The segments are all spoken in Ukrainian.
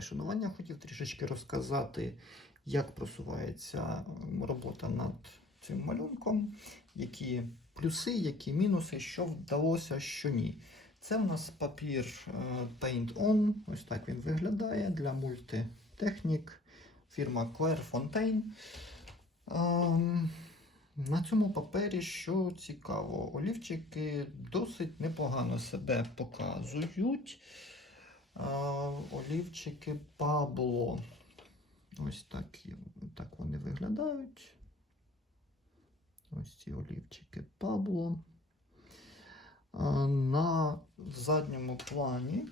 Шанування хотів трішечки розказати, як просувається робота над цим малюнком, які плюси, які мінуси, що вдалося, що ні. Це в нас папір е, Paint On. Ось так він виглядає для мультитехнік. Фірма Clairefontaine. Ем, На цьому папері, що цікаво, олівчики досить непогано себе показують. Олівчики Пабло. Ось так, так вони виглядають. Ось ці олівчики Пабло. На задньому плані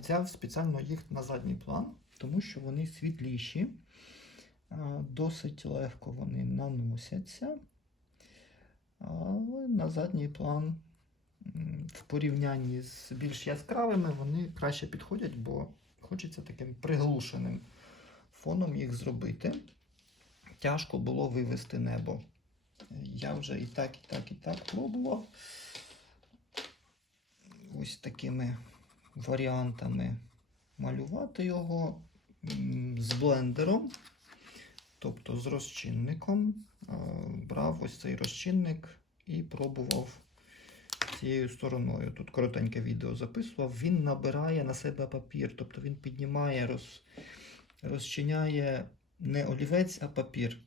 взяв спеціально їх на задній план, тому що вони світліші. Досить легко вони наносяться. Але на задній план в порівнянні з більш яскравими вони краще підходять, бо хочеться таким приглушеним фоном їх зробити. Тяжко було вивести небо. Я вже і так, і так, і так пробував. Ось такими варіантами малювати його з блендером, тобто з розчинником. Е, Брав ось цей розчинник і пробував цією стороною. Тут коротеньке відео записував. Він набирає на себе папір, тобто він піднімає, роз, розчиняє не олівець, а папір.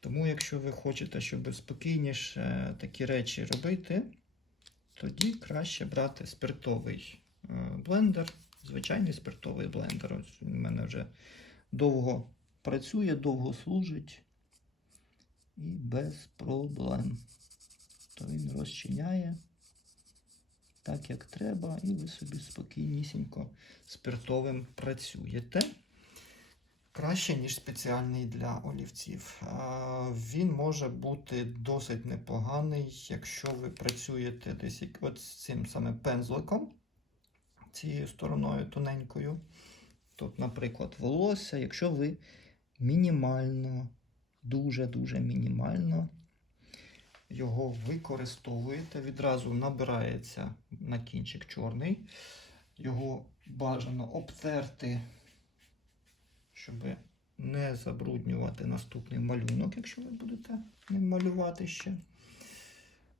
Тому, якщо ви хочете, щоб спокійніше такі речі робити, тоді краще брати спиртовий е, блендер, звичайний спиртовий блендер. Ось він у мене вже довго працює, довго служить і без проблем. То він розчиняє так, як треба, і ви собі спокійнісінько спиртовим працюєте. Краще, ніж спеціальний для олівців. Він може бути досить непоганий, якщо ви працюєте десь от з цим саме пензликом, цією стороною тоненькою. Тут, наприклад, волосся, якщо ви мінімально, дуже-дуже мінімально його використовуєте, відразу набирається на кінчик чорний. Його бажано обтерти, щоб не забруднювати наступний малюнок, якщо ви будете ним малювати ще.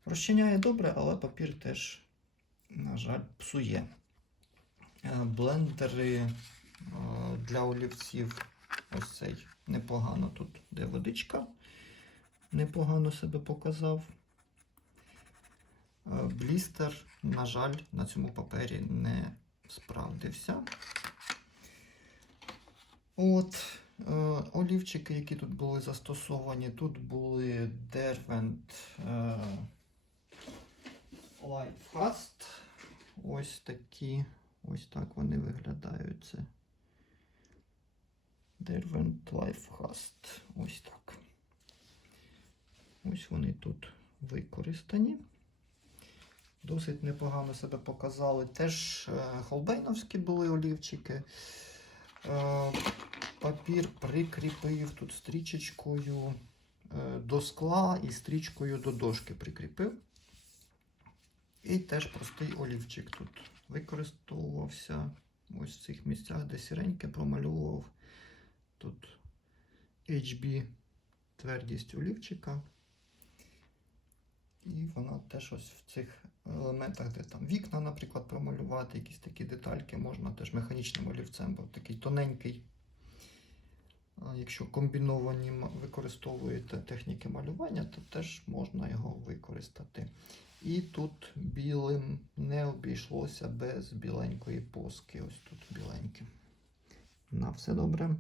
Розчиняє добре, але папір теж, на жаль, псує. Е, Блендери е, для олівців ось цей непогано тут, де водичка, непогано себе показав. Е, Блістер, на жаль, на цьому папері не справдився. От, е, олівчики, які тут були застосовані, тут були Derwent е, Light Ось такі, ось так вони виглядають. Це Derwent Life Ось так. Ось вони тут використані. Досить непогано себе показали. Теж е, холбейновські були олівчики. Е, Папір прикріпив тут стрічечкою е, до скла і стрічкою до дошки прикріпив. І теж простий олівчик тут використовувався. Ось в цих місцях, де сіреньке промальовував. Тут HB твердість олівчика. І вона теж ось в цих елементах, де там вікна, наприклад, промалювати, якісь такі детальки, можна теж механічним олівцем, бо такий тоненький. Якщо комбіновані використовуєте техніки малювання, то теж можна його використати. І тут білим не обійшлося без біленької поски. Ось тут біленьке. На все добре.